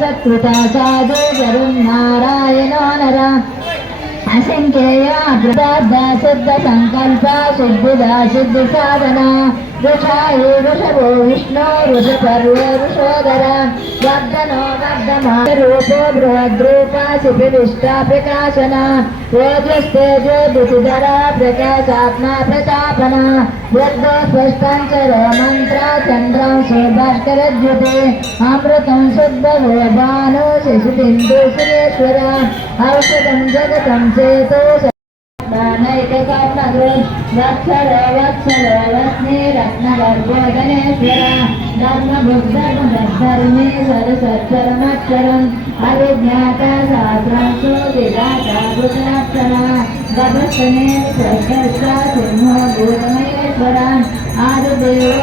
సత్కృత సాధు వరుణారాయణో నరా. అసంఖ్యేయ కృతార్థ సిద్ధ సంకల్ప సిద్ధిదా సిద్ధి సాధన. వృషాయి వృషభో విష్ణు వృషపర్వ వృషోదర. వర్ధనో వర్ధమాన రూపో బృహద్రూప శిపివిష్ట ప్రకాశన. ఓజస్తేజో దుతిధర ప్రకాశాత్మ ప్రతాపన. వృద్ధో స్పష్టంచర మంత్ర చంద్రం సుభాస్కరద్యుతే అమృతం శుద్ధవో భాను శశిబిందు సురేశ్వర. ఔషధం జగతం सुतोष बाणैककात्मगो वक्षरवक्षरवत्ने रत्नगर्भोदनेश्वर धर्मभुग्धर्मे सरसत्सरमक्षरम् अभिज्ञाता शास्त्रं सुविधाता कृतनाक्षरा गभस्तने सर्गस्ता सिंहो भूतमहेश्वरान् आदिदेवो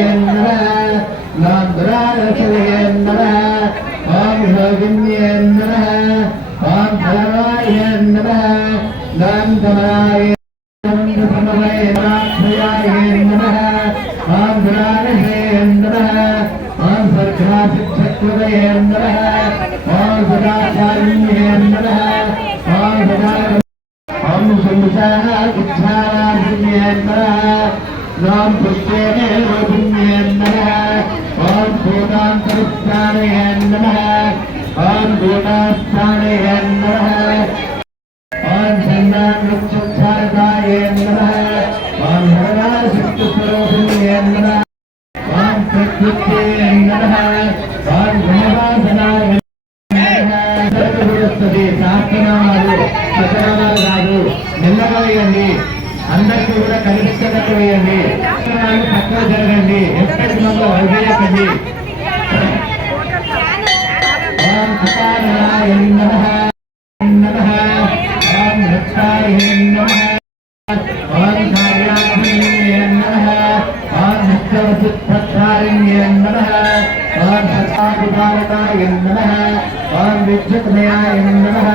नमः ॐ दुरारसये नमः ॐ योगिन्ये नमः ॐ धर्माय नमः ॐ धमराय समवे नाथयाय नमः ॐ गुणानहे नमः ॐ सर्गासिद्धकृतये नमः ॐ सदाचार्ये नमः ॐ सदा ॐ संसाः इच्छाराशिन्ये नमः ॐ पुष्पेणे रोहिण्ये नमः ॐ भूतान्तरस्थानये नमः ॐ भूतास्थानये नमः ॐ चन्दानृक्षारदाय नमः ॐ भगवानशक्तिस्वरूपिण्ये नमः ॐ प्रकृत्ये नमः ॐ गुणवासनाय నమః జరుగుతుంది శాస్త్రనామాలు సతనామాలు కాదు మెల్లగా వేయండి అందరికీ కూడా కనిపించేటట్టు వేయండి తక్కువ జరగండి. ఎంతమంది వైవేయకండి విద్యుత్ నయాయ నమ.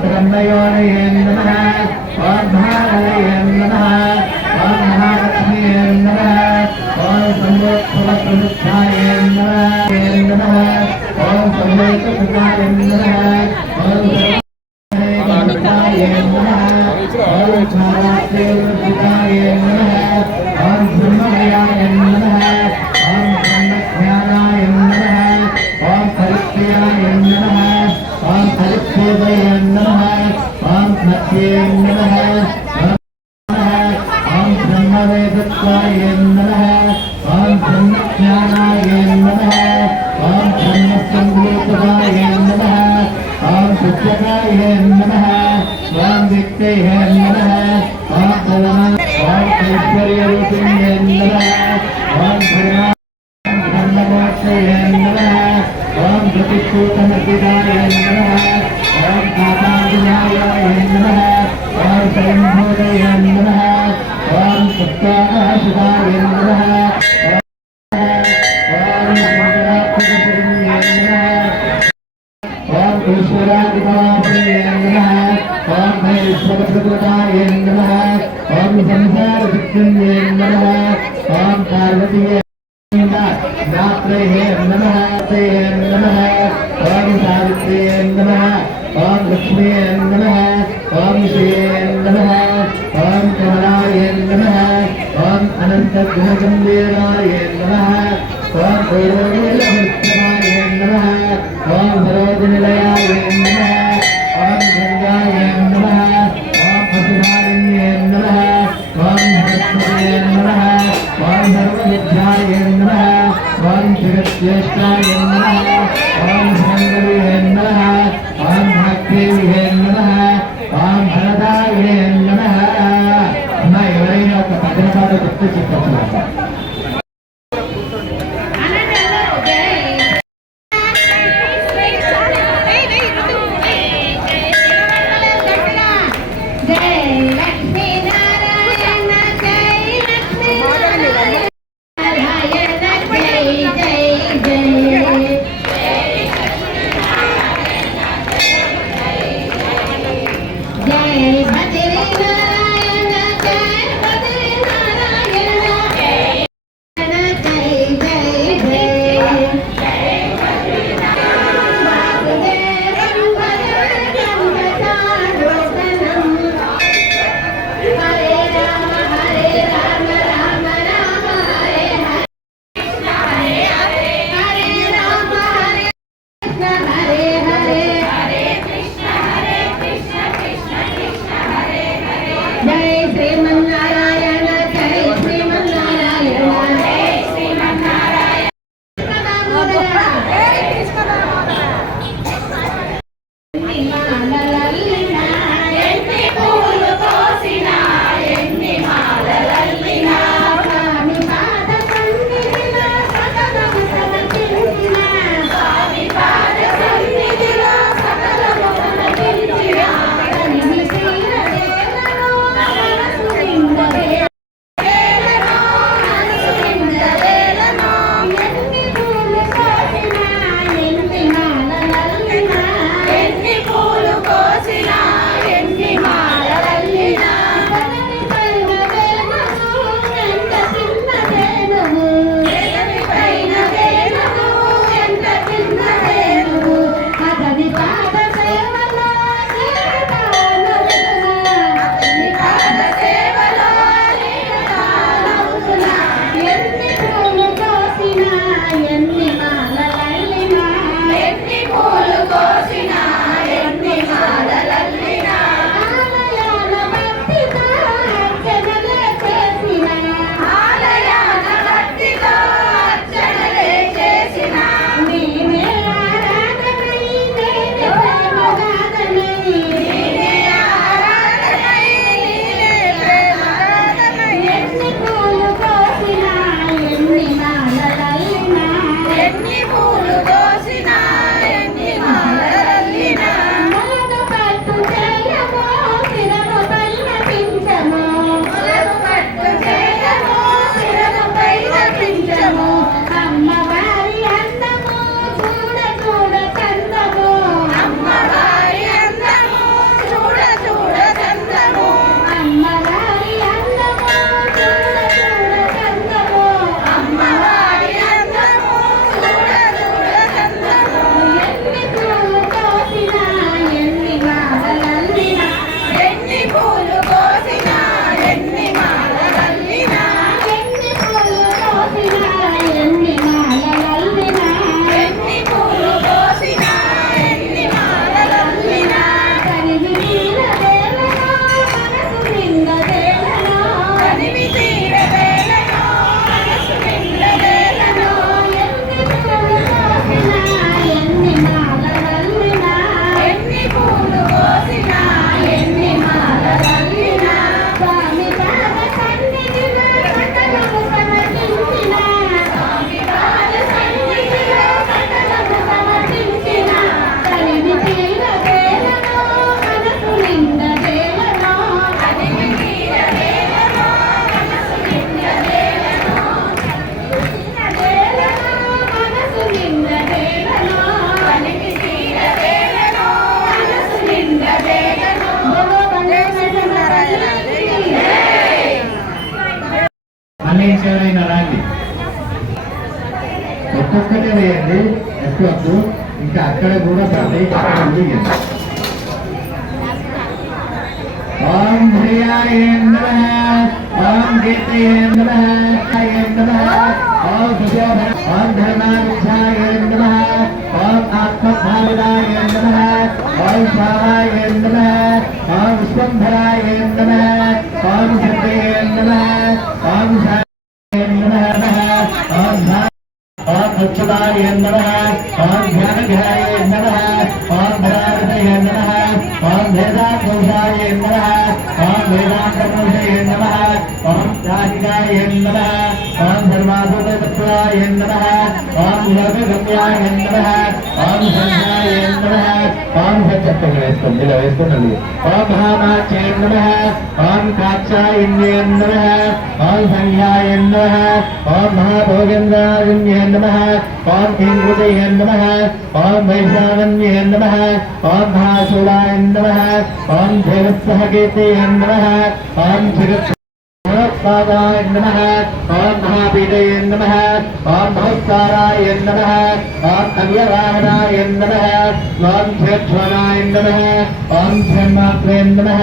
బ్రహ్మయోనయ నమ. ఓం మహాగణయ నమ ఓం మహాలక్ష్మీ నమ ఓం సంవత్సర ప్రముఖాయ నమ ఓం సంవత్సర ప్రముఖాయ నమ ఓం ఓం భారతేయ నమ. हैं नमः। राम देखते हैं नमः। तद्घनचंदेवाय नमः ओम भैरवनीलभृत्तमाय नमः ओम भरोजनिलयाय नमः ओम गंगाय नमः ओम पशुधारिण्ये नमः ओम भरत्वये नमः ओम भरतविद्याय नमः ओम जगत्श्रेष्ठाय नमः క్లబ్ ఇంకా అక్కడ కూడా పడి అక్కడ కూడా వేయండి. ఓం శ్రీయాయ నమః ఓం గీతయ నమః ఆయ నమః ఓం సుశోభన ఓం ధర్మానుష్ఠాయ ఓం ఆత్మభావనాయ ఓం స్వాహాయ ఓం అచ్యుతాయ నమః ఓం ధ్యానఘాయ నమః ఓం భరారథయ నమః ఓం వేదాంతోషాయ నమః ఓం వేదాంతకోషాయ నమః ఓం రాజికాయ నమః ఓం ధర్మాసుతత్వాయ నమః ఓం యోగగమ్యాయ నమః ఓం సంధ్యాయ నమః ఓం సత్యం వేసుకోండి. ఇలా వేసుకోండి. ఓం మహామాచ్య నమః. ఓం కాక్షాయిన్యే నమః. ఓం సంధ్యాయ నమః. ఓం మహాభోగేంద్రాయిన్యే నమః. ఓం ఓం వైశావన్యే ఓం మహాశూలాయ ఓం ఓం జగత్ పాదాయ నమః ఓం మహాపీఠయ నమః ఓం మహోత్సారాయ నమః ఓం అవ్యవాహనాయ నమః ఓం క్షేత్వనాయ నమః ఓం క్షేమాత్రే నమః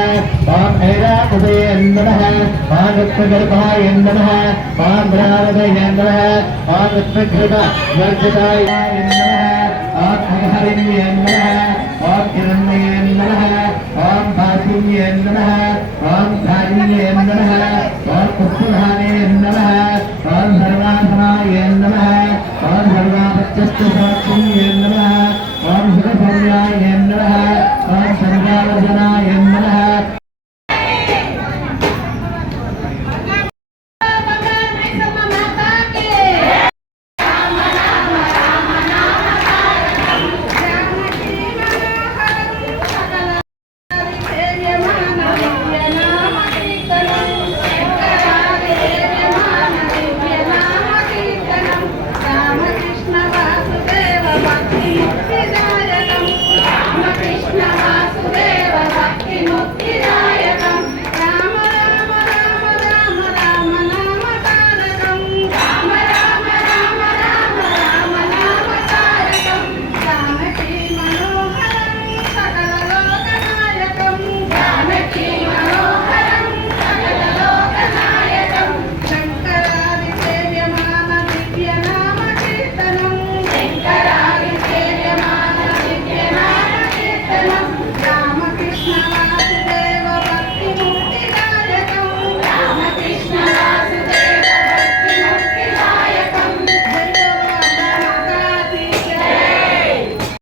ఓం ఐరాపదయ నమః ఓం రత్నగర్భాయ నమః ఓం భ్రారదయ నమః ఓం రత్నకృత వర్జితాయ నమః ఓం అఘహరిణ్య నమః ఓం హిరణ్య నమః ఓం భాసిన్య నమః ఓం కుక్కుధానే నమ. ఓం సర్వాధనాయ నమ. ఓం సర్వాపత్యస్థ సాక్షిణ్యే నమ.